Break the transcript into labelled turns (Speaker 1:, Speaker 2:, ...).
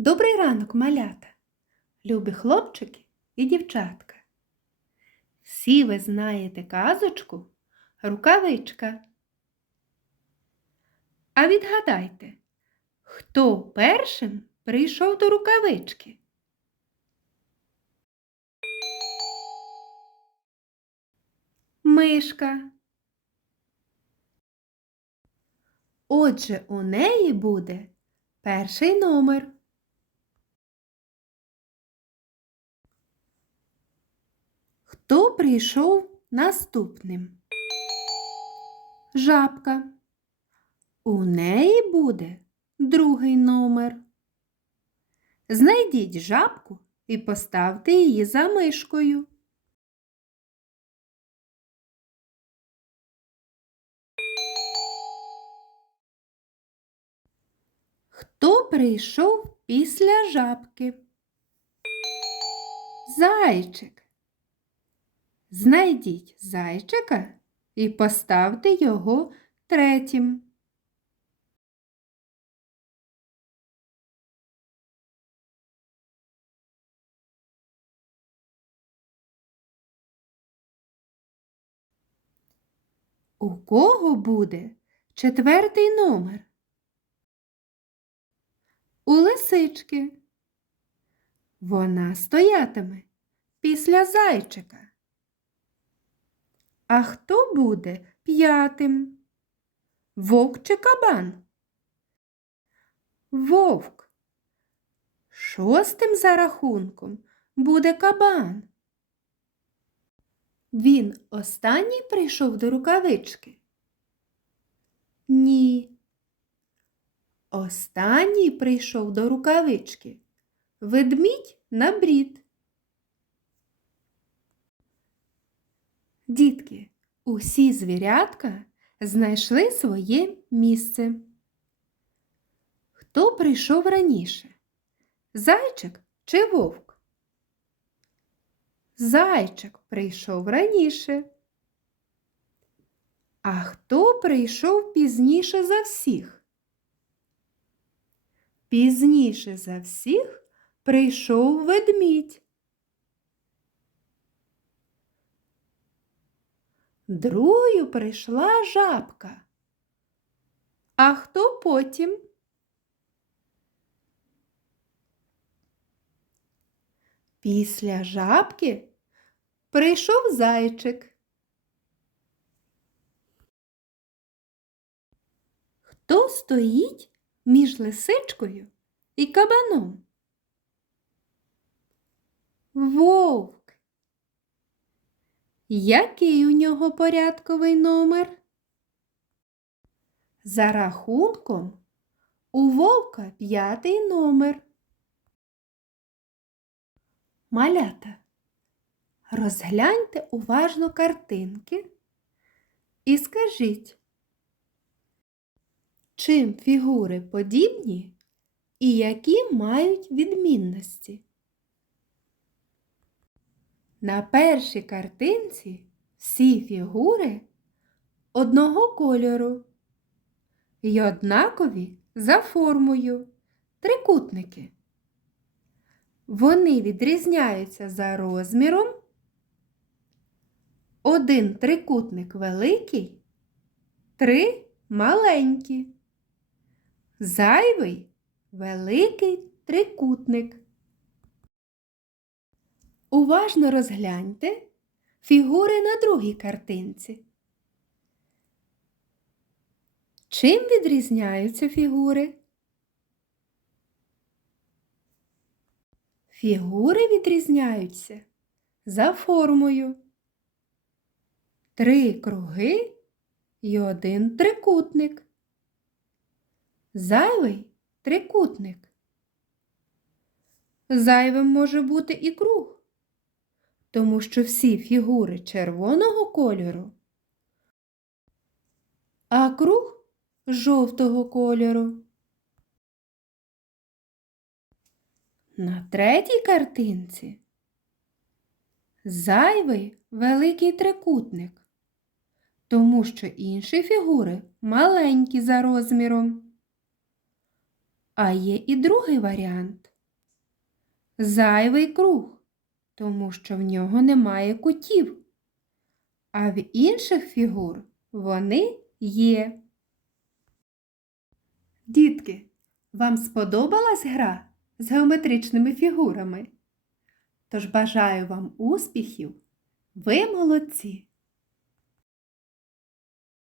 Speaker 1: Добрий ранок, малята, любі хлопчики і дівчатка. Всі ви знаєте казочку Рукавичка. А відгадайте, хто першим прийшов до рукавички? Мишка. Отже, у неї буде перший номер. Хто прийшов наступним? Жабка. У неї буде другий номер. Знайдіть жабку і поставте її за мишкою. Хто прийшов після жабки? Зайчик. Знайдіть зайчика і поставте його третім. У кого буде четвертий номер? У лисички. Вона стоятиме після зайчика. А хто буде п'ятим? Вовк чи кабан? Вовк. Шостим за рахунком буде кабан. Він останній прийшов до рукавички? Ні. Останній прийшов до рукавички. Ведмідь на брід. Дітки, усі звірятка знайшли своє місце. Хто прийшов раніше? Зайчик чи вовк? Зайчик прийшов раніше. А хто прийшов пізніше за всіх? Пізніше за всіх прийшов ведмідь. Другою прийшла жабка. А хто потім? Після жабки прийшов зайчик. Хто стоїть між лисичкою і кабаном? Вовк. Який у нього порядковий номер? За рахунком у вовка п'ятий номер. Малята, розгляньте уважно картинки і скажіть, чим фігури подібні і які мають відмінності? На першій картинці всі фігури одного кольору й однакові за формою трикутники. Вони відрізняються за розміром. Один трикутник великий, три маленькі. Зайвий великий трикутник. Уважно розгляньте фігури на другій картинці. Чим відрізняються фігури? Фігури відрізняються за формою. Три круги і один трикутник. Зайвий трикутник. Зайвим може бути і круг тому що всі фігури червоного кольору, а круг жовтого кольору. На третій картинці зайвий великий трикутник, тому що інші фігури маленькі за розміром. А є і другий варіант. зайвий круг, тому що в нього немає кутів. А в інших фігур вони є. Дітки, вам сподобалась гра з геометричними фігурами? Тож бажаю вам успіхів. Ви молодці!